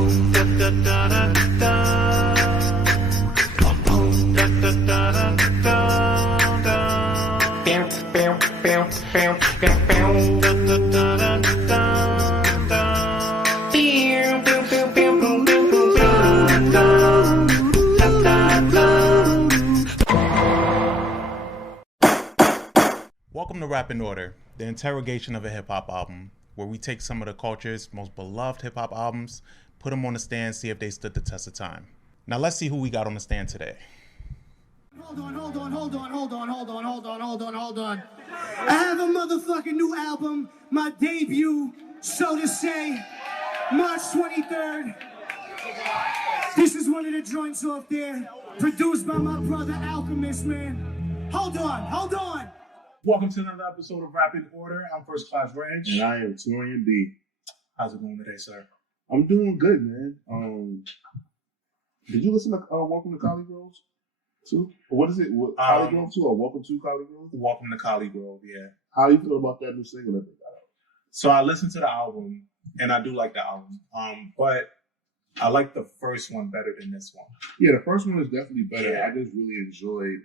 Welcome to Rap in Order, the interrogation of a hip-hop album, where we take some of the culture's most beloved hip-hop albums, put them on the stand, see if they stood the test of time. Now let's see who we got on the stand today. Hold on. I have a motherfucking new album, my debut, so to say, March 23rd. This is one of the joints off there, produced by my brother Alchemist, man. Hold on. Welcome to another episode of Rap in Order. I'm First Klass Regg. And I am Taurian B. How's it going today, sir? I'm doing good, man. Did you listen to Welcome to Collie Grove too? Or what is it? Collie Grove 2 or Welcome to Collie Grove? Welcome to Collie Grove, yeah. How do you feel about that new single that they got out? So I listened to the album, and I do like the album. But I like the first one better than this one. Yeah, the first one is definitely better. Yeah. I just really enjoyed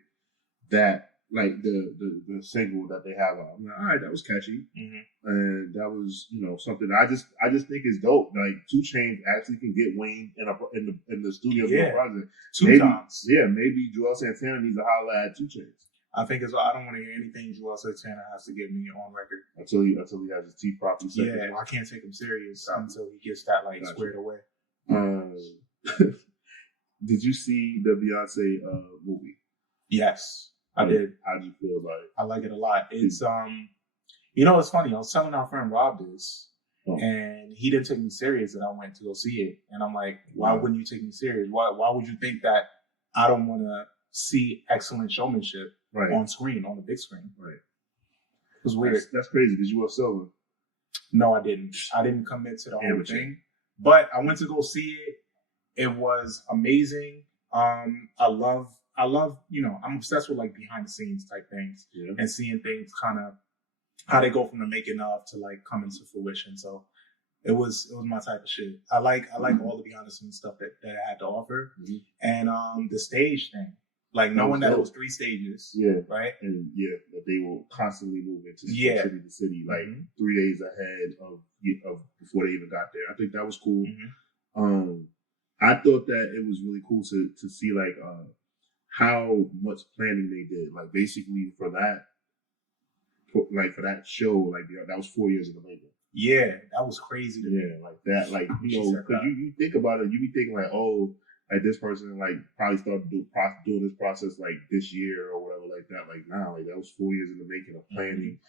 that, like the single that they have out. I'm like, all right, that was catchy, and that was something I just think is dope. Like 2 Chainz actually can get Wayne in the studio for a project. Two times. Yeah, maybe Joel Santana needs to holler at 2 Chainz. I think as well. I don't want to hear anything Joel Santana has to give me on record until he has his teeth properly set. Yeah, I can't take him serious until he gets that squared away. Did you see the Beyonce movie? Yes, I did. How do you feel about it? I like it a lot. It's it's funny. I was telling our friend Rob this, and he didn't take me serious that I went to go see it. And I'm like, why wouldn't you take me serious? Why would you think that I don't want to see excellent showmanship on screen, on the big screen? Right. It was weird. That's crazy. Did you wear silver? No, I didn't. I didn't commit to the whole thing. But I went to go see it. It was amazing. I love, I'm obsessed with behind the scenes type things and seeing things kind of how they go from the making of to coming to fruition. So it was my type of shit. I like all the behind the scenes stuff that I had to offer. And the stage thing, knowing that it was 3 stages. Yeah. Right. And that they will constantly move into city to city, 3 days ahead of before they even got there. I think that was cool. I thought that it was really cool to see how much planning they did. Basically for that show, that was 4 years in the making. Yeah, that was crazy to me. Like that, because you think about it, you be thinking this person probably started doing this process this year or whatever like that. Nah, that was 4 years in the making of planning,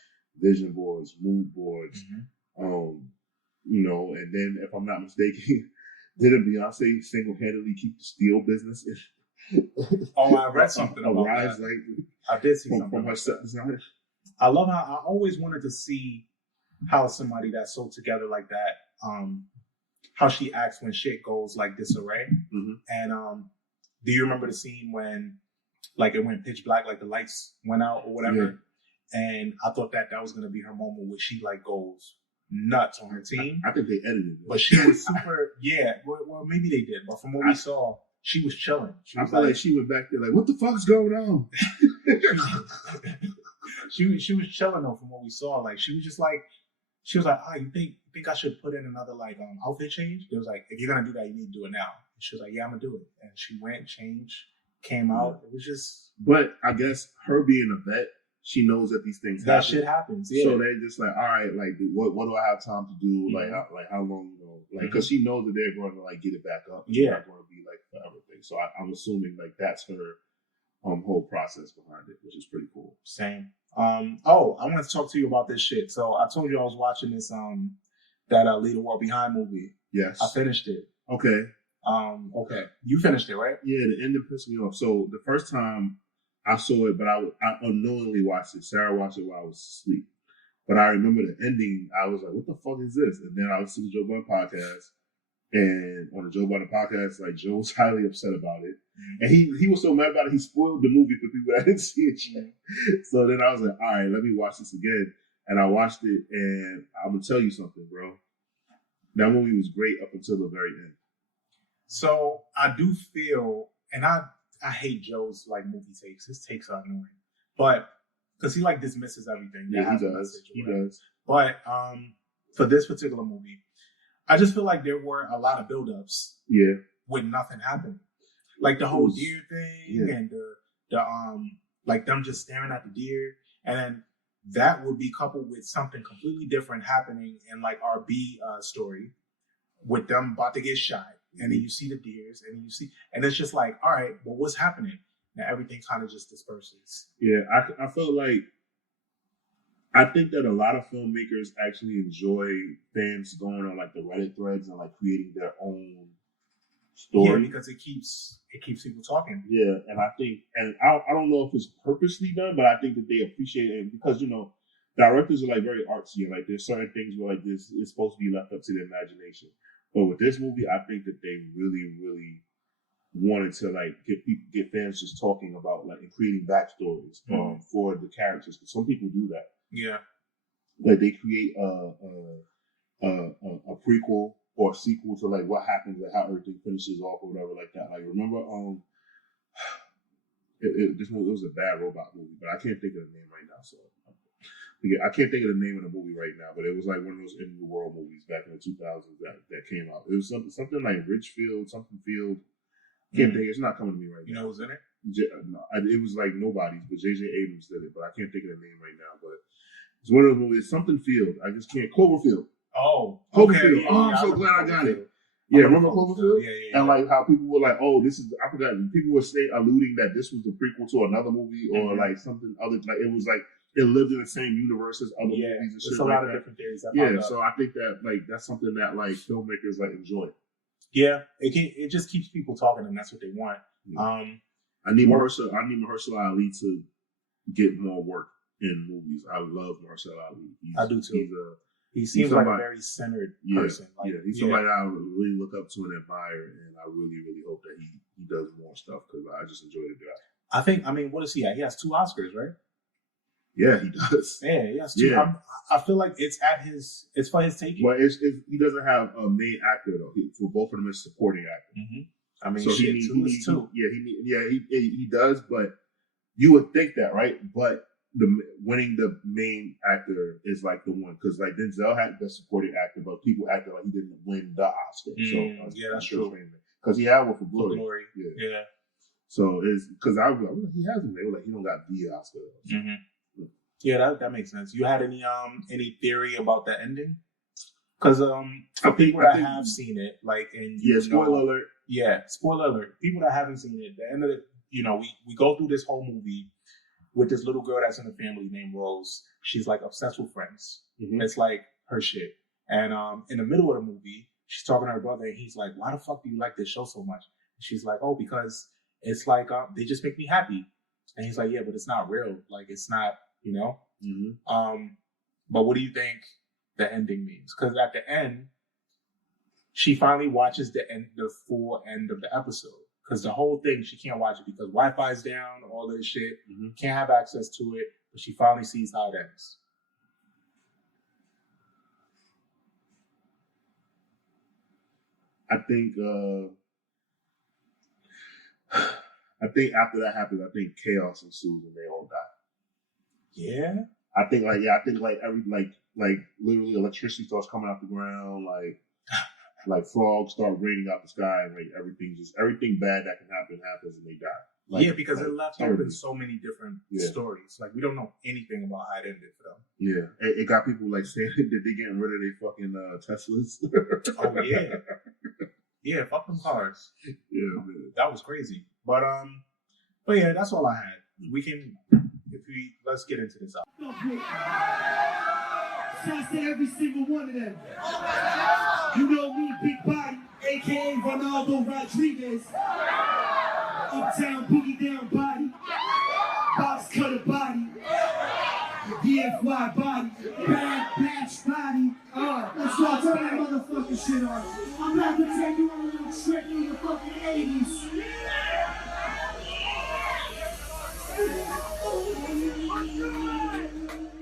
vision boards, mood boards, and then if I'm not mistaken, didn't Beyonce single-handedly keep the steel business? I read something about Rise, that. I did see something from her set design. I love how I always wanted to see how somebody that's so together like that, how she acts when shit goes disarray. And do you remember the scene when it went pitch black, the lights went out or whatever? Yeah. And I thought that was going to be her moment where she goes nuts on her team. I think they edited it. But she was super, well, maybe they did. But from what we saw, she was chilling. I felt like she went back there what the fuck's going on? She was chilling though from what we saw. She was just she was you think I should put in another outfit change? It was if you're gonna do that, you need to do it now. And she was like, yeah, I'm gonna do it. And she went, changed, came out. It was just. But I guess her being a vet, she knows that these things happen. That shit happens. Yeah. So they're just all right, what do I have time to do? How long? Because she knows that they're going to get it back up. It's not going to be forever thing. So I'm assuming that's her whole process behind it, which is pretty cool. Same. I wanted to talk to you about this shit. So I told you I was watching this that Leave the World Behind movie. Yes. I finished it. Okay. Okay. You finished it, right? Yeah, the ending pissed me off. So the first time I saw it, but I unknowingly watched it. Sarah watched it while I was asleep. But I remember the ending. I was like, what the fuck is this? And then I listened to the Joe Budden podcast. And on the Joe Budden podcast, Joe was highly upset about it. And he was so mad about it, he spoiled the movie for people that didn't see it yet. So then I was like, all right, let me watch this again. And I watched it, and I'm going to tell you something, bro. That movie was great up until the very end. So I do feel, and I hate Joe's like movie takes. His takes are annoying, but because he like dismisses everything. Yeah, he does. He does. But for this particular movie, I just feel like there were a lot of buildups. Yeah. With nothing happening, like the whole deer thing and the like them just staring at the deer, and then that would be coupled with something completely different happening in like our B story with them about to get shot, and then you see the deers, and it's just like, all right, well, what's happening? Now everything kind of just disperses. Yeah, I felt like, I think that a lot of filmmakers actually enjoy fans going on like the Reddit threads and like creating their own story. Yeah, because it keeps people talking. Yeah, and I think, and I don't know if it's purposely done, but I think that they appreciate it because, you know, directors are like very artsy, and like there's certain things where like this is supposed to be left up to the imagination. But with this movie, I think that they really, really wanted to like get fans just talking about like and creating backstories for the characters. Because some people do that. Yeah, like they create a prequel or a sequel to like what happens, like how everything finishes off or whatever like that. Like remember, this movie, it was a bad robot movie, but I can't think of the name right now. So I can't think of the name of the movie right now, but it was like one of those end of the world movies back in the 2000s that came out. It was something like Richfield, something Field. Can't think. It's not coming to me right now. You know who's in it? It was like nobody's, but J.J. Abrams did it, but I can't think of the name right now. But it's one of those movies. Something Field. I just can't. Cloverfield. Oh, Cloverfield. Okay. Oh, I'm so glad I got it. Yeah, remember Cloverfield? Yeah. And like how people were like, "Oh, this is." I forgot. People were alluding that this was the prequel to another movie or like something other. Like it was like it lived in the same universe as other movies and shit. There's a lot of different theories. So I think that like that's something that like filmmakers like enjoy. Yeah, it just keeps people talking, and that's what they want. Yeah. I need Mahershala Ali to get more work in movies. I love Mahershala Ali. I do too. He seems like a very centered person. Like, he's somebody I really look up to and admire, and I really, really hope that he does more stuff because I just enjoy the guy. I mean, what is he at? He has 2 Oscars, right? Yeah, he does. Yeah, he has 2. Yeah. I feel like it's for his taking. But he doesn't have a main actor though. For both of them, it's supporting actor. Mm-hmm. I mean, so he needs 2. He does. But you would think that, right? But winning the main actor is like the one because like Denzel had the supporting actor, but people acted like he didn't win the Oscar. So that's true. Because he had one for Glory. Yeah. So it's because I was like, well, he hasn't. They were like, he don't got the Oscar. So. Mm-hmm. Yeah, that makes sense. You had any theory about the ending? Because for people that have seen it, like spoiler alert. Yeah, spoiler alert. People that haven't seen it, the end of it, we go through this whole movie with this little girl that's in the family named Rose. She's like obsessed with Friends. Mm-hmm. It's like her shit. And in the middle of the movie, she's talking to her brother, and he's like, "Why the fuck do you like this show so much?" And she's like, "Oh, because it's like they just make me happy." And he's like, "Yeah, but it's not real. Like it's not, Mm-hmm. But what do you think the ending means? Because at the end, she finally watches the full end of the episode. Because the whole thing, she can't watch it because Wi-Fi's down, all this shit. Mm-hmm. Can't have access to it. But she finally sees how it ends. I think after that happens, I think chaos ensues and they all die. Yeah. I think literally electricity starts coming out the ground, like frogs start raining out the sky, and like everything bad that can happen happens and they die. Because it left open so many different stories. Like we don't know anything about how it ended for them. Yeah, it got people like saying that they getting rid of their fucking Teslas. Oh yeah, yeah, fuck them cars. Yeah, man. That was crazy. But yeah, that's all I had. We can. Let's get into this. Shouts to every single one of them. You know me, Big Body, a.k.a. Ronaldo Rodriguez. Uptown boogie down body. Box cutter body. DFY body. Bad bitch body. Let's start turn that motherfucking shit on. I'm about to take you on a little trip in the fucking 80s.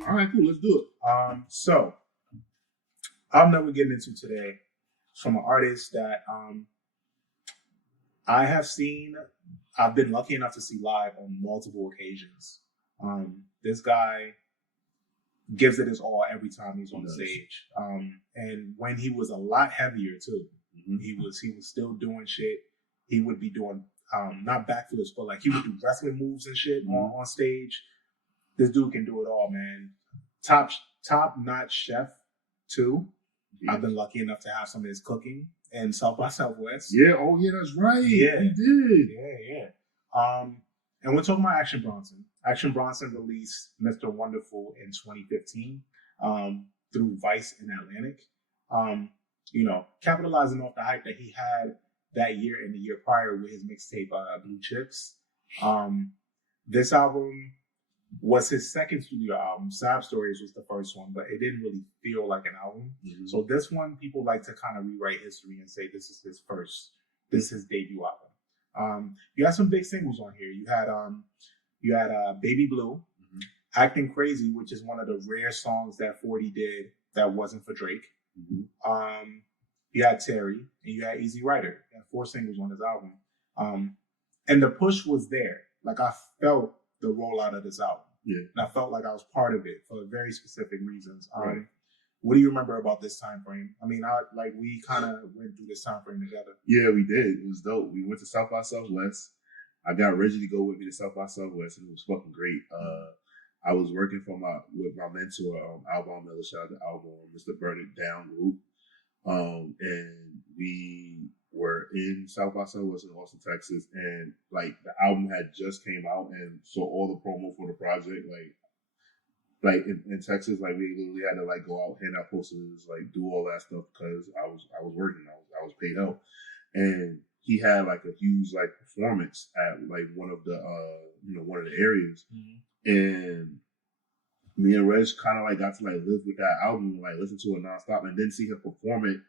All right, cool. Let's do it. So, album that we're getting into today is from an artist that I've been lucky enough to see live on multiple occasions. This guy gives it his all every time he's on the stage. And when he was a lot heavier too, he was still doing shit. He would be doing not backflips, but like he would do wrestling moves and shit on stage. This dude can do it all, man. Top notch chef too. I've been lucky enough to have some of his cooking in South by Southwest. Yeah, oh yeah, that's right. Yeah, he did. Yeah. And we're talking about Action Bronson. Action Bronson released Mr. Wonderful in 2015 through Vice and Atlantic. Capitalizing off the hype that he had that year and the year prior with his mixtape Blue Chips. This album was his second studio album. Sob Stories was the first one, but it didn't really feel like an album. So this one, people like to kind of rewrite history and say this is his debut album. You had some big singles on here. You had Baby Blue, Acting Crazy, which is one of the rare songs that 40 did that wasn't for Drake. You had Terry, and you had Easy Rider. You had 4 singles on this album. And the push was there. Like, I felt the rollout of this album. Yeah. And I felt like I was part of it for very specific reasons. Right. What do you remember about this time frame? I mean, we kind of went through this time frame together. Yeah, we did. It was dope. We went to South by Southwest. I got Reggie to go with me to South by Southwest, and it was fucking great. I was working with my mentor, Alvin Miller, shout out to Alvin, Mr. Burn It Down group. And we were in South by Southwest in Austin, Texas, and like the album had just came out, and so all the promo for the project, like in Texas, like we literally had to like go out, hand out posters, like do all that stuff because I was working, I was paid out, and he had like a huge like performance at like one of the areas, and me and Reg kind of like got to like live with that album, like listen to it nonstop, and then see him perform it.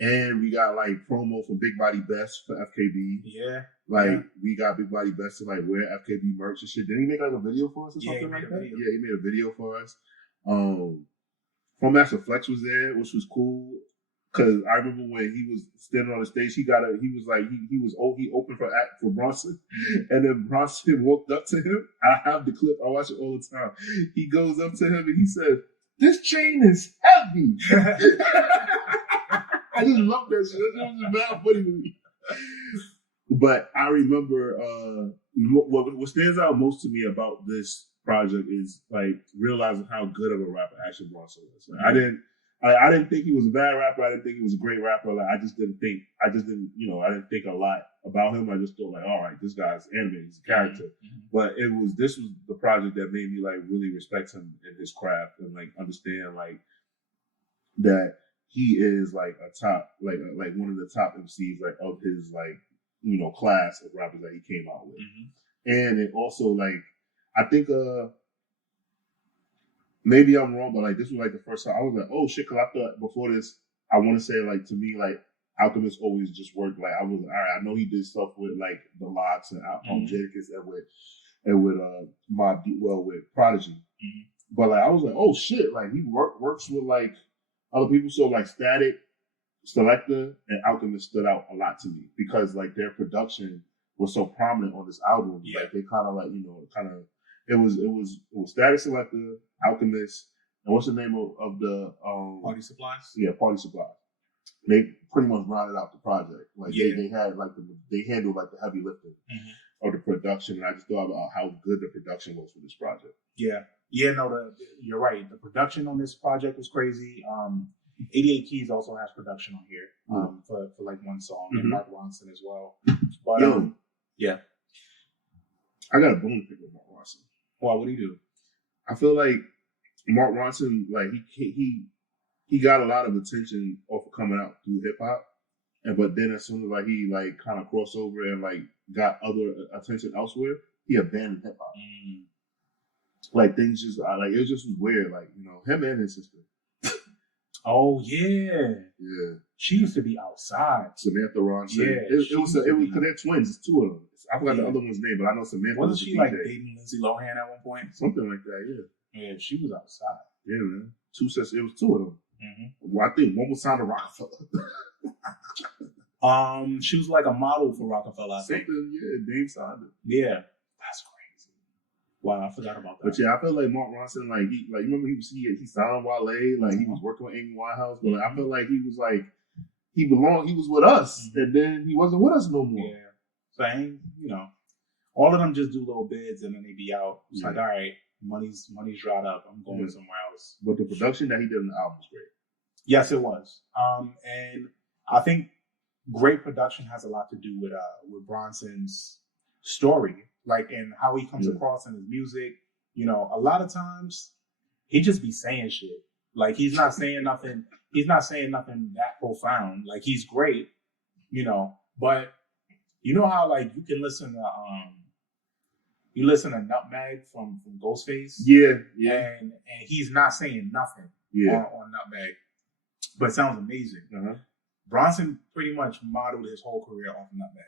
And we got like promo from Big Body Best for FKB. Yeah. We got Big Body Best to like wear FKB merch and shit. Didn't he make like a video for us or something like that? Yeah, he made a video for us. From Master Flex was there, which was cool. Cause I remember when he was standing on the stage, he opened for Bronson, and then Bronson walked up to him. I have the clip. I watch it all the time. He goes up to him and he says, "This chain is heavy." I just love that shit. That was mad funny to me. But I remember what stands out most to me about this project is like realizing how good of a rapper Action Bronson was. Like, I didn't think he was a bad rapper. I didn't think he was a great rapper. Like I didn't think a lot about him. I just thought like, all right, this guy's animated. He's a character. But this was the project that made me like really respect him in his craft and like understand like that he is like a top, like one of the top MCs like of his like, class of rappers that he came out with. And it also like, I think maybe I'm wrong, but like this was like the first time I was like, oh shit, cause I thought before this, I want to say like to me like Alchemist always just worked. Like I was all right. I know he did stuff with like the Locks and Jadakiss and with Prodigy, but like I was like, oh shit, like he works with like other people. So like Static, Selector, and Alchemist stood out a lot to me because like their production was so prominent on this album. Yeah. Like they kind of like it was Static, Selector, Alchemist, and what's the name of the Party Supplies? Yeah, Party Supplies. They pretty much rounded out the project. Like they had like they handled like the heavy lifting of the production, and I just thought about how good the production was for this project. You're right. The production on this project was crazy. 88 Keys also has production on here for like one song, and Mark Ronson as well. But I got a bone to pick with Mark Ronson. Well, what do you do? I feel like Mark Ronson, like he got a lot of attention off of coming out through hip hop, but then as soon as like he like kind of crossed over and like got other attention elsewhere, he abandoned hip hop. Like things just like it just was weird. Like him and his sister. Oh yeah. She used to be outside. Samantha Ronson. Yeah, it was because they're twins. It's two of them. I forgot the other one's name, but I know Samantha. Wasn't she like dating Lindsay Lohan at one point? Something like that. Yeah. Yeah, she was outside. Yeah, man. It was two of them. Well, I think one was signed to Rockefeller. She was like a model for Rockefeller, I think. Dame signed it. Yeah, that's crazy. Wow, I forgot about that. But yeah, I feel like Mark Ronson, like he, like remember he signed Wale, like he was working with Amy Winehouse, but like, I feel like he was like he belonged, he was with us, and then he wasn't with us no more. Yeah, so all of them just do little bids and then they be out. It's like, all right, money's dried up. I'm going somewhere else. But the production that he did on the album was great. Yes, it was. And I think great production has a lot to do with Bronson's story, like, and how he comes across in his music. A lot of times he just be saying shit. Like, he's not saying nothing. He's not saying nothing that profound. Like, he's great, but you know how, like, you can listen to Nutmeg from Ghostface? Yeah. And he's not saying nothing on Nutmeg, but it sounds amazing. Uh-huh. Bronson pretty much modeled his whole career off of Nutmeg.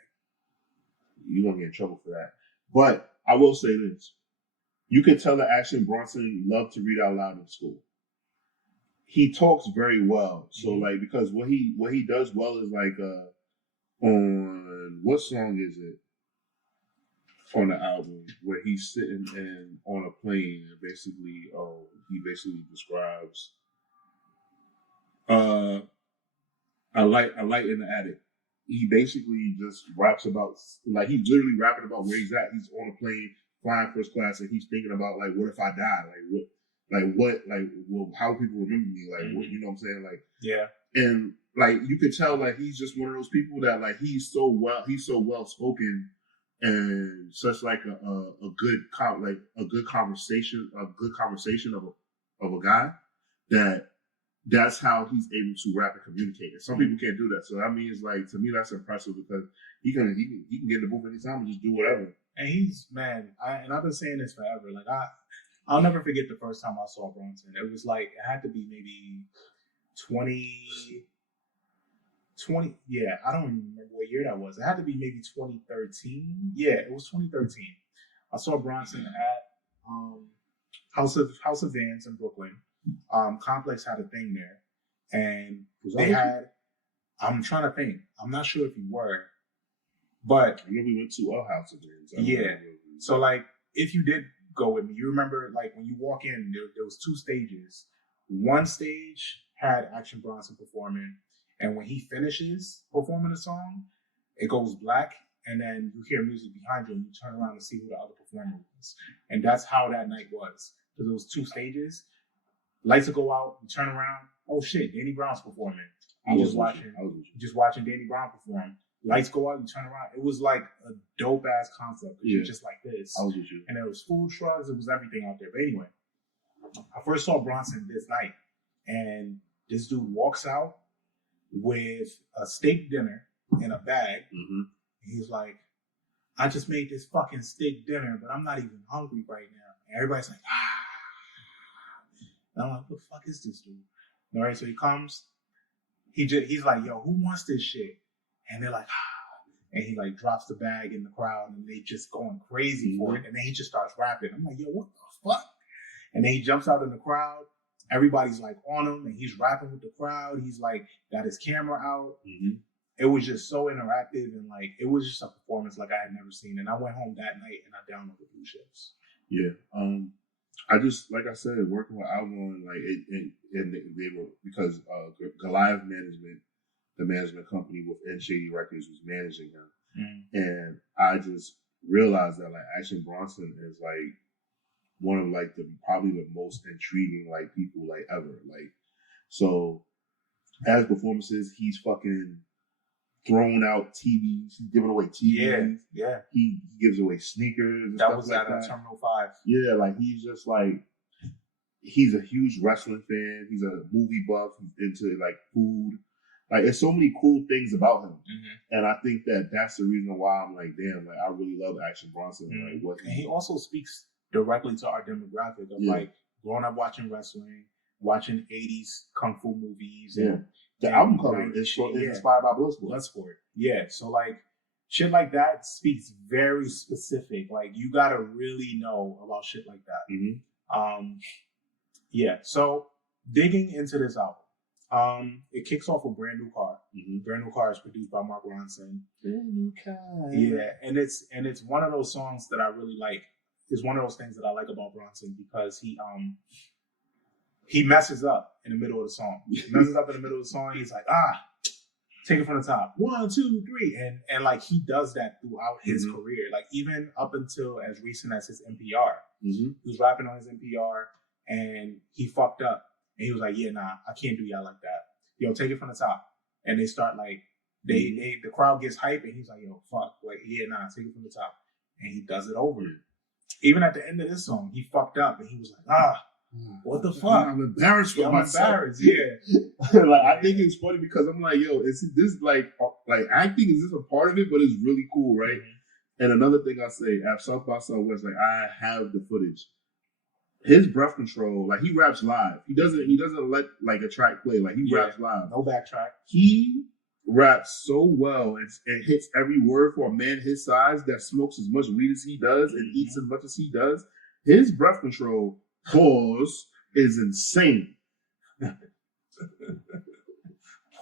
You're going to get in trouble for that. But I will say this. You can tell that Action Bronson loved to read out loud in school. He talks very well. So, like, because what he does well is, like, on, what song is it on the album where he's sitting on a plane and basically, he basically describes a light in the attic. He basically just raps about, like, he's literally rapping about where he's at. He's on a plane flying first class and he's thinking about, like, what if I die? How people remember me? Like, what, you know what I'm saying? Like, yeah. And like, you could tell, like, he's just one of those people that, like, he's so well spoken and such, like, a good conversation of a guy that's how he's able to rap and communicate. And some people can't do that. So that means, like, to me, that's impressive because he can get in the booth anytime and just do whatever. And I've been saying this forever. Like, I'll never forget the first time I saw Bronson. It was like, it had to be maybe 20, yeah, I don't even remember what year that was. It had to be maybe 2013. Yeah, it was 2013. I saw Bronson at House of Vans in Brooklyn. Complex had a thing there, and they had. I'm trying to think. I'm not sure if you were, but I know we went to a House of Vans. Yeah. So, like, if you did go with me, you remember, like, when you walk in, there was two stages. One stage had Action Bronson performing, and when he finishes performing a song, it goes black, and then you hear music behind you, and you turn around and see who the other performer was. And that's how that night was. Because there was two stages. Lights will go out, you turn around, oh shit, Danny Brown's performing. Just watching Danny Brown perform. Lights go out, you turn around. It was like a dope ass concept. You're just like this. I was with you. And there was food trucks, it was everything out there. But anyway, I first saw Bronson this night, and this dude walks out with a steak dinner in a bag. Mm-hmm. He's like, I just made this fucking steak dinner, but I'm not even hungry right now. And everybody's like, ah. And I'm like, what the fuck is this dude? All right, so he comes. He's like, yo, who wants this shit? And they're like, ah. And he, like, drops the bag in the crowd, and they just going crazy for it. And then he just starts rapping. I'm like, yo, what the fuck? And then he jumps out in the crowd. Everybody's, like, on him, and he's rapping with the crowd. He's, like, got his camera out. Mm-hmm. It was just so interactive, and, like, it was just a performance like I had never seen. And I went home that night, and I downloaded Blue Shifts. Yeah. I just, like I said, working with Alvin, like, they were, because Goliath Management, the management company within Shady Records, was managing him. Mm-hmm. And I just realized that, like, Action Bronson is, like, one of, like, probably the most intriguing, like, people, like, ever. Like, so, as performances, he's fucking throwing out TVs, he's giving away TVs. Yeah. He gives away sneakers and that stuff was like at that. Terminal 5. Yeah, like, he's just, like, he's a huge wrestling fan. He's a movie buff. He's into, like, food. Like, there's so many cool things about him. Mm-hmm. And I think that's the reason why I'm like, damn, like, I really love Action Bronson. Mm-hmm. Like, and he also speaks directly to our demographic of, like, growing up watching wrestling, watching 80s kung fu movies. Yeah. And the album cover is inspired by Bloodsport. Bloodsport. Yeah. So, like, shit like that speaks very specific. Like, you got to really know about shit like that. Mm-hmm. Yeah. So, digging into this album, It kicks off with Brand New Car. Brand New Car is produced by Mark Ronson. Brand New Car. Yeah, and it's one of those songs that I really like. It's one of those things that I like about Bronson because he messes up in the middle of the song. He messes up in the middle of the song. He's like, take it from the top. 1, 2, 3. And like he does that throughout his career. Like even up until as recent as his NPR. He was rapping on his NPR and he fucked up. And he was like, yeah, nah, I can't do y'all like that. Yo, take it from the top. And they start like, the crowd gets hype and he's like, yo, fuck. Like, yeah, nah, take it from the top. And he does it over. Even at the end of this song, he fucked up and he was like, what the fuck? I'm embarrassed with myself. I'm embarrassed, yeah. Like I think it's funny because I'm like, yo, is this like acting? Is this a part of it? But it's really cool, right? And another thing I say, at South by Southwest, like I have the footage. His breath control, like he raps live. He doesn't let like a track play. Like he raps live. No backtrack. He raps so well and hits every word for a man his size that smokes as much weed as he does and eats as much as he does. His breath control, pause, is insane.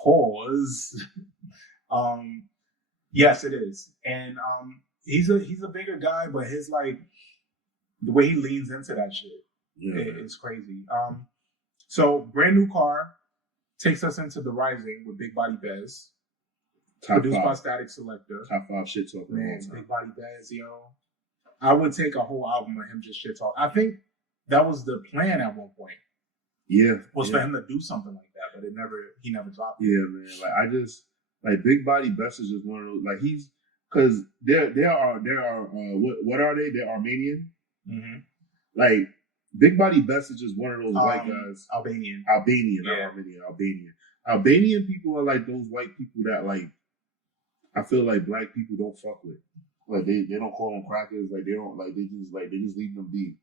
Pause. Yes, it is. And he's a bigger guy, but his like the way he leans into that shit is crazy. So Brand New Car takes us into The Rising with Big Body Bez. Produced by Static Selector. Top 5 shit talking. Man, Big Body Bez, yo. I would take a whole album of him just shit talk. I think that was the plan at one point. Yeah. Was for him to do something like that, but he never dropped it. Yeah, man. Like I just like Big Body Bez is just one of those like he's because there are what are they? They're Armenian. Like Big Body Bez is just one of those white guys. Albanian. Not Armenian. Albanian people are like those white people that like I feel like black people don't fuck with. Like they don't call them crackers. Like they don't like they just leave them be.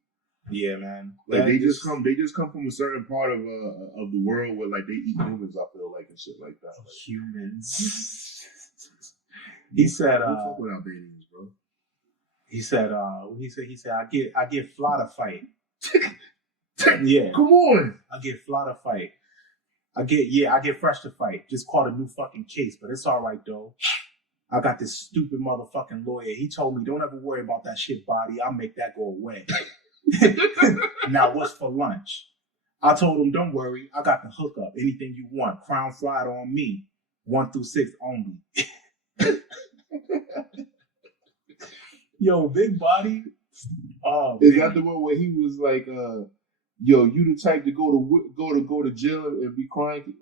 Yeah, man. Like they just come from a certain part of the world where like they eat humans. I feel like and shit like that. Like, humans. He said, don't fuck with Albanians, bro. He said, I get fly to fight. Yeah. Come on. I get fly to fight. I get fresh to fight. Just caught a new fucking case, but it's all right though. I got this stupid motherfucking lawyer. He told me, don't ever worry about that shit, body. I'll make that go away. Now, what's for lunch? I told him, don't worry. I got the hookup. Anything you want. Crown fried on me. 1 through 6 only. Yo, Big Body. Oh, is man. that the one where he was like, yo, you the type to go to jail and be crying,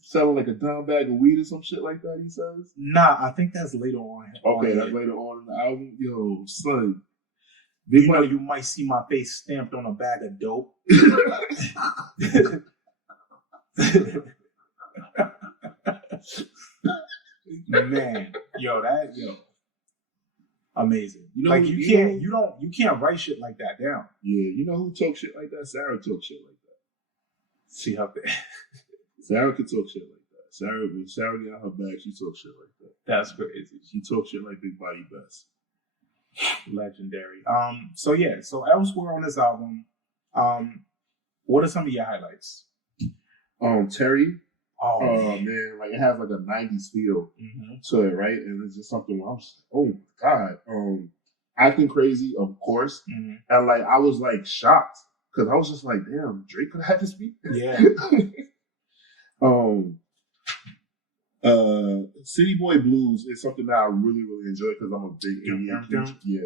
selling like a dime bag of weed or some shit like that? He says. Nah, I think that's later on. Okay, that's later on in the album. Yo, son, you know, you might see my face stamped on a bag of dope. Man, yo, amazing. You know, like you can't write shit like that down. Yeah, you know who talk shit like that? Sarah talk shit like that. See how bad. Sarah could talk shit like that. When Sarah get out her bag, she talk shit like that. That's crazy. She talk shit like Big Body Bez. Legendary. So elsewhere on this album, what are some of your highlights? Terry. Oh man, like it has like a 90s feel to it, right? And it's just something where I'm just, oh my God. Acting Crazy, of course. And like I was like shocked because I was just like, damn, Drake could have had this beat. Yeah. City Boy Blues is something that I really, really enjoy because I'm a big 88 Keys.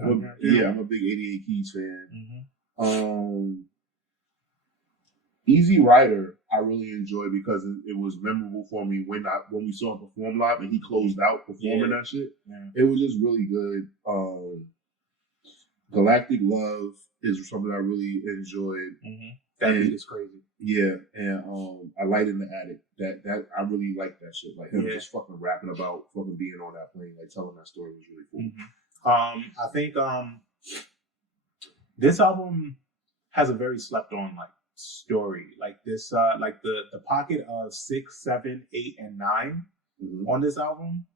I'm a big 88 Keys fan. Easy Rider, I really enjoy because it was memorable for me when we saw him perform live and he closed out performing that shit. Yeah. It was just really good. Galactic Love is something I really enjoyed. That beat is crazy. Yeah, and I Light in the Attic. That I really like that shit. Like him just fucking rapping about fucking being on that plane, like telling that story was really cool. I think this album has a very slept on like story. Like this like the pocket of 6, 7, 8, and 9 on this album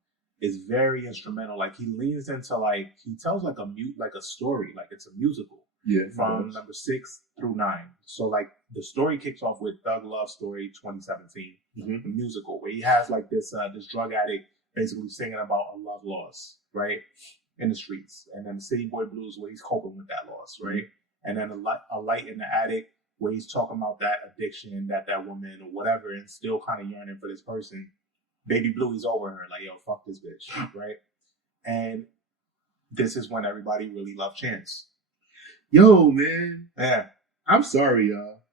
is very instrumental. Like he leans into like he tells like a story, like it's a musical. from number 6 through 9. So like the story kicks off with Thug Love Story 2017, the musical, where he has like this drug addict basically singing about a love loss, right, in the streets, and then City Boy Blues where he's coping with that loss, right, and then a light in the attic where he's talking about that addiction, that woman or whatever, and still kind of yearning for this person. Baby Blue, he's over her, like, yo, fuck this bitch, right? And this is when everybody really loved Chance. Yo, man. Yeah. I'm sorry, y'all.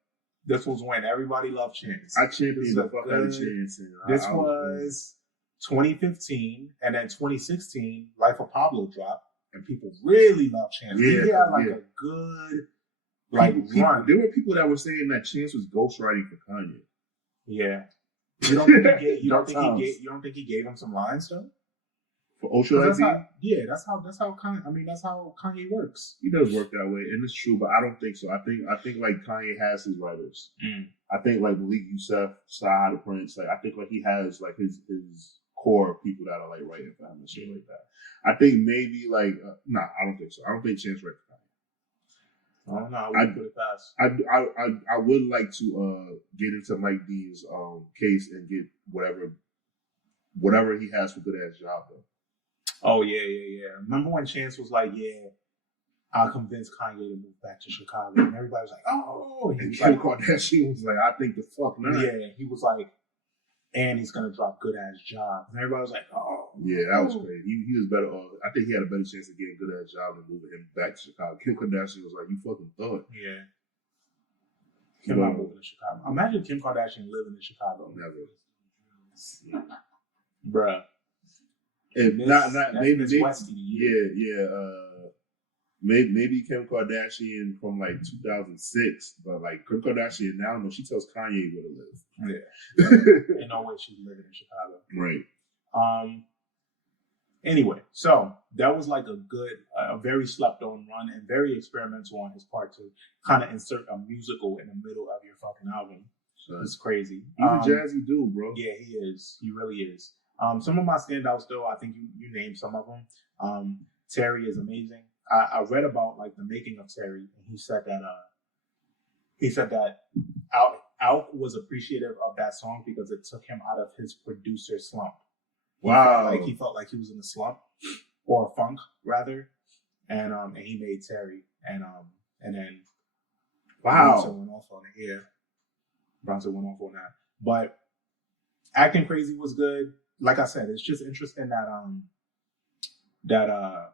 This was when everybody loved Chance. I championed the fuck out of Chance. This was 2015, and then 2016, Life of Pablo dropped, and people really loved Chance. He had a good run. There were people that were saying that Chance was ghostwriting for Kanye. Yeah. You don't think he gave him some lines though? For Ultra that's how Kanye. I mean, that's how Kanye works. He does work that way, and it's true. But I don't think so. I think like Kanye has his writers. I think like Malik Yusef, Saad the Prince. Like I think like he has like his core of people that are like writing for him and shit like that. I think maybe like I don't think so. I don't think Chance wrote for Kanye. Oh no, I wouldn't put it past. I would like to get into Mike D's case and get whatever he has for good ass job though. Oh yeah. Remember when Chance was like, "Yeah, I'll convince Kanye to move back to Chicago," and everybody was like, "Oh," and Kim Kardashian was like, "I think the fuck not." Yeah, he was like, "And he's gonna drop good ass job," and everybody was like, "Oh." Yeah, that was crazy. He was better off. I think he had a better chance of getting a good ass job than moving him back to Chicago. Kim Kardashian was like, "You fucking thought." Yeah. Kim not moving to Chicago. Imagine Kim Kardashian living in Chicago. Never. Bruh. Maybe Kim Kardashian from like 2006, but like Kim Kardashian now, no, she tells Kanye where to live. Yeah. Ain't no way she's living in Chicago. Right. Anyway, so that was like a very slept on run and very experimental on his part to kind of insert a musical in the middle of your fucking album. So it's crazy. He's a jazzy dude, bro. Yeah, he is. He really is. Some of my standouts, though, I think you named some of them. Terry is amazing. I read about like the making of Terry, and he said that Alk was appreciative of that song because it took him out of his producer slump. Wow. He felt like he was in a slump or a funk rather, and he made Terry, and then Bronson went off on it. Yeah, Bronson went off on that. But Acting Crazy was good. Like I said, it's just interesting that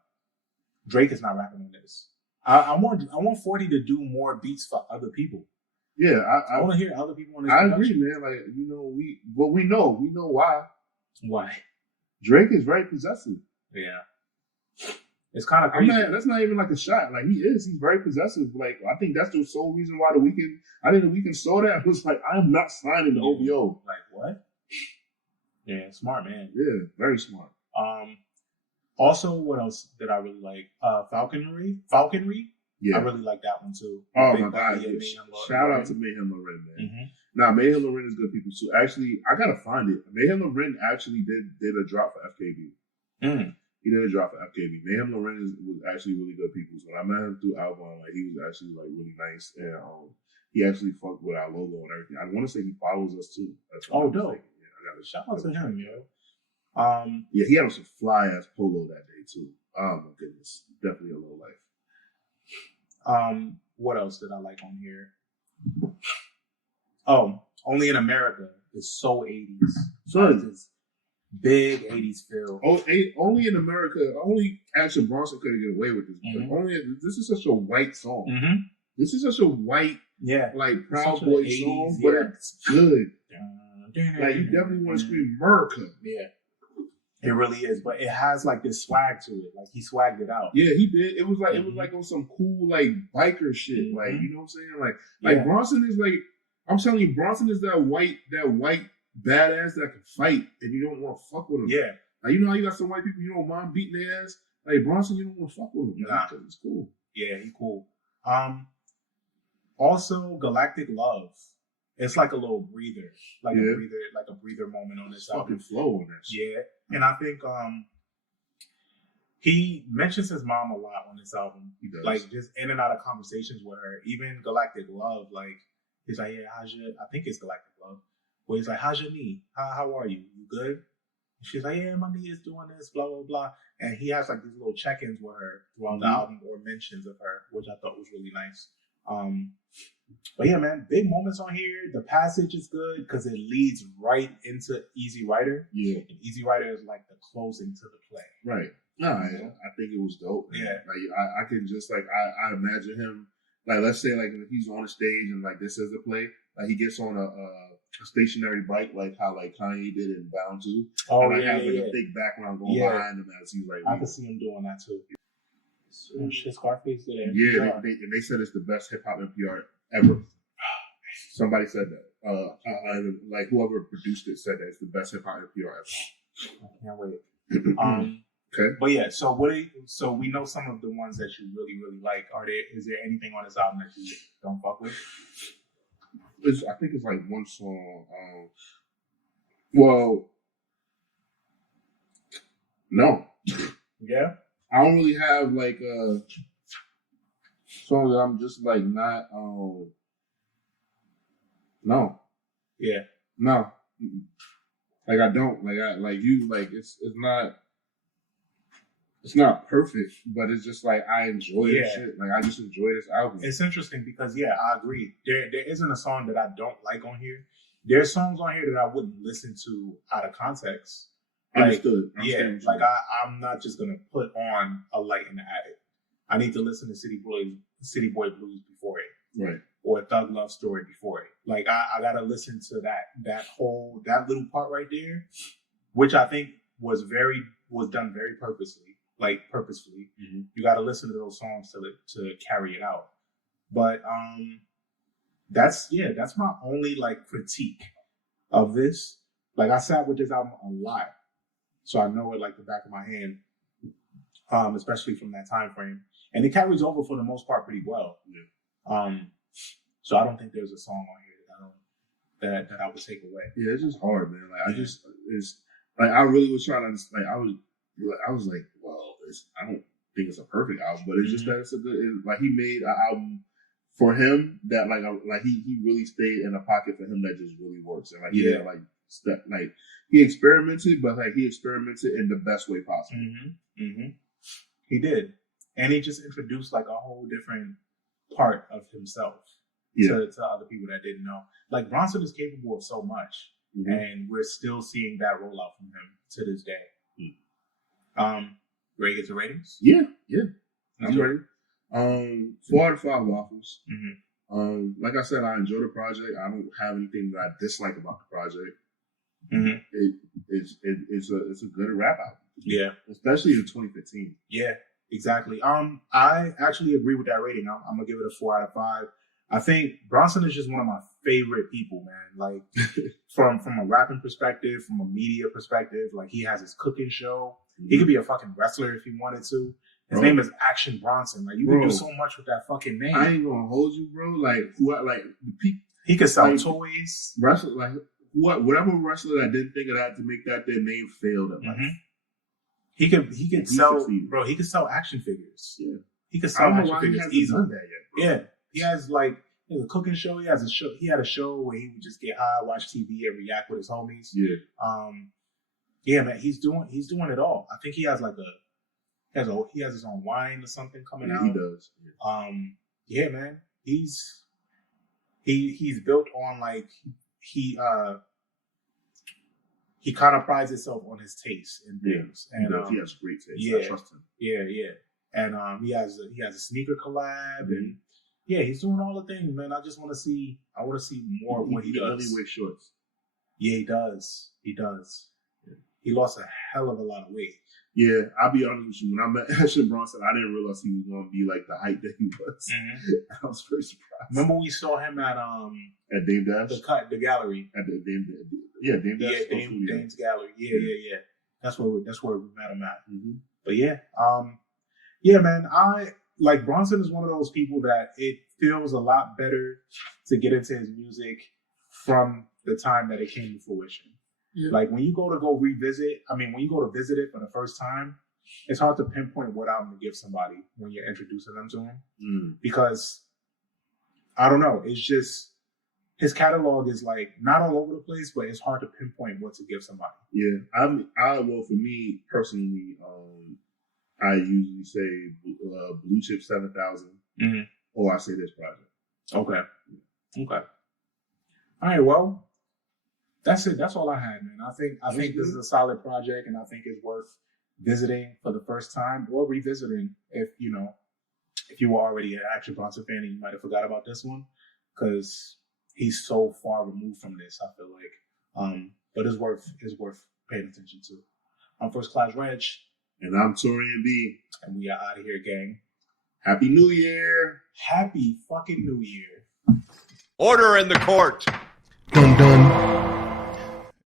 Drake is not rapping on this. I want 40 to do more beats for other people. Yeah, I want to hear other people on this. I agree, man. Like we know why. Why? Drake is very possessive. Yeah, it's kind of crazy. That's not even like a shot. Like he's very possessive. Like I think that's the sole reason why the Weeknd. I think the Weeknd saw that. It was like, I'm not signing the OVO. Like what? Yeah, smart man. Yeah, very smart. Also, what else did I really like? Falconry. Yeah, I really like that one too. Oh my god! Yeah. Shout out to Mayhem Loren, man. Mm-hmm. Nah, Mayhem Loren is good people too. Actually, I gotta find it. Mayhem Loren actually did a drop for FKB. He did a drop for FKB. Mayhem Loren was actually really good people. So when I met him through Album, like he was actually like really nice, and he actually fucked with our logo and everything. I want to say he follows us too. Dope. Yeah, I gotta shout out to him, yo. Yeah, he had on some fly ass polo that day too. Oh my goodness, definitely a low life. What else did I like on here? Oh, Only in America is so 80s. It's big 80s feel. Only in America, only Action Bronson couldn't get away with this. Mm-hmm. This is such a white song. Mm-hmm. This is such a white, like Proud Boy song, but it's good. Like you definitely want to scream America. Yeah. It really is, but it has like this swag to it. Like he swagged it out. Yeah, he did. It was like on some cool like biker shit. Mm-hmm. Like you know what I'm saying? Like Bronson is like, I'm telling you, Bronson is that white badass that can fight, and you don't want to fuck with him. Yeah, like you know how you got some white people you don't mind beating their ass. Like Bronson, you don't want to fuck with him. Nah, it's cool. Yeah, he's cool. Also, Galactic Love. It's like a little breather, like a breather moment on this album. Fucking flow on that shit. Yeah, and I think He mentions his mom a lot on this album. He does. Like, just in and out of conversations with her. Even Galactic Love, like, he's like, yeah, I think it's Galactic Love. Where he's like, how's your knee? How are you? You good? And she's like, yeah, my knee is doing this, blah, blah, blah. And he has like these little check-ins with her throughout the album, or mentions of her, which I thought was really nice. But yeah, man, big moments on here. The passage is good because it leads right into Easy Rider. Yeah. And Easy Rider is like the closing to the play. Right. No, I think it was dope. Man. Yeah. Like I can just like I imagine him, like, let's say like he's on the stage and like this is the play, like he gets on a stationary bike, like how like Kanye did in Bound 2. Oh, and, like, yeah, has like yeah. a big background going behind him as he's like. I can see him doing that too. Shit, Scarface did it. Yeah, they said it's the best hip hop NPR ever. Somebody said that. Like whoever produced it said that it's the best hip hop NPR ever. I can't wait. Okay. But yeah, so so we know some of the ones that you really, really like. Is there anything on this album that you don't fuck with? I think it's like one song. Well, no. Yeah. I don't really have like a song that I'm just like not. No. Yeah. No. Like I don't like you like it's not. It's not perfect, but it's just like I enjoy this shit. Like I just enjoy this album. It's interesting because I agree. There isn't a song that I don't like on here. There's songs on here that I wouldn't listen to out of context. Understood. Like I'm not just gonna put on A Light in the Attic. I need to listen to City Boy Blues before it, right? Or Thug Love Story before it. Like I gotta listen to that little part right there, which I think was done very purposefully. Mm-hmm. You got to listen to those songs to carry it out. But that's my only like critique of this. Like I sat with this album a lot, so I know it like the back of my hand, especially from that time frame, and it carries over for the most part pretty well. Yeah. So I don't think there's a song on here that I would take away. Yeah, it's just hard, man. Like it's like I really was trying to like I was like, well, I don't think it's a perfect album, but it's just that it's a good. Like he made an album for him that like he really stayed in a pocket for him that just really works, and like he didn't like step like he experimented, but like he experimented in the best way possible. Mm-hmm. Mm-hmm. He did, and he just introduced like a whole different part of himself to other people that didn't know. Like Bronson is capable of so much, and we're still seeing that roll out from him to this day. Ready to get to ratings? Yeah. I'm ready. 4 out of 5 waffles. Mm-hmm. Like I said, I enjoy the project. I don't have anything that I dislike about the project. Mm-hmm. It's a good rap album. Yeah, especially in 2015. Yeah, exactly. I actually agree with that rating. I'm gonna give it a 4 out of 5. I think Bronson is just one of my favorite people, man. Like from a rapping perspective, from a media perspective, like he has his cooking show. He could be a fucking wrestler if he wanted to. His name is Action Bronson. Like you can do so much with that fucking name. I ain't gonna hold you, bro. Like he could sell toys. Wrestler, like whatever wrestler that didn't think of that to make that their name failed at life. He could sell, bro. He could sell action figures. Yeah, he could sell action figures easily. Done that yet, bro. Yeah, he has like a cooking show. He had a show where he would just get high, watch TV, and react with his homies. Yeah. Yeah, man, he's doing it all. I think he has like he has his own wine or something coming out. He does. Yeah, man, he's built on like he kind of prides himself on his taste in things, and he has great taste. Yeah, I trust him. Yeah, and he has a sneaker collab, and he's doing all the things, man. I want to see more of what he does. He only wears shorts. Yeah, he does. He lost a hell of a lot of weight. Yeah, I'll be honest with you. When I met Action Bronson, I didn't realize he was going to be like the height that he was. I was very surprised. Remember we saw him at Dame Dash? The gallery. At the Dame Dash. Yeah, Dame's gallery. Yeah. That's where we met him at. Mm-hmm. But yeah, man. I like Bronson is one of those people that it feels a lot better to get into his music from the time that it came to fruition. Yeah. Like when you go to visit it for the first time, it's hard to pinpoint what album to give somebody when you're introducing them to him because I don't know. It's just his catalog is like not all over the place, but it's hard to pinpoint what to give somebody. Yeah, well, for me personally, I usually say Blue Chip 7000, or I say this project. Okay. All right. Well, that's it. That's all I had, man. I think this is a solid project, and I think it's worth visiting for the first time or revisiting if you were already an Action Bronson fan and you might have forgot about this one because he's so far removed from this. I feel like, but it's worth paying attention to. I'm First Class Regg, and I'm Taurian B, and we are out of here, gang. Happy New Year! Happy fucking New Year! Order in the court. Dun dun.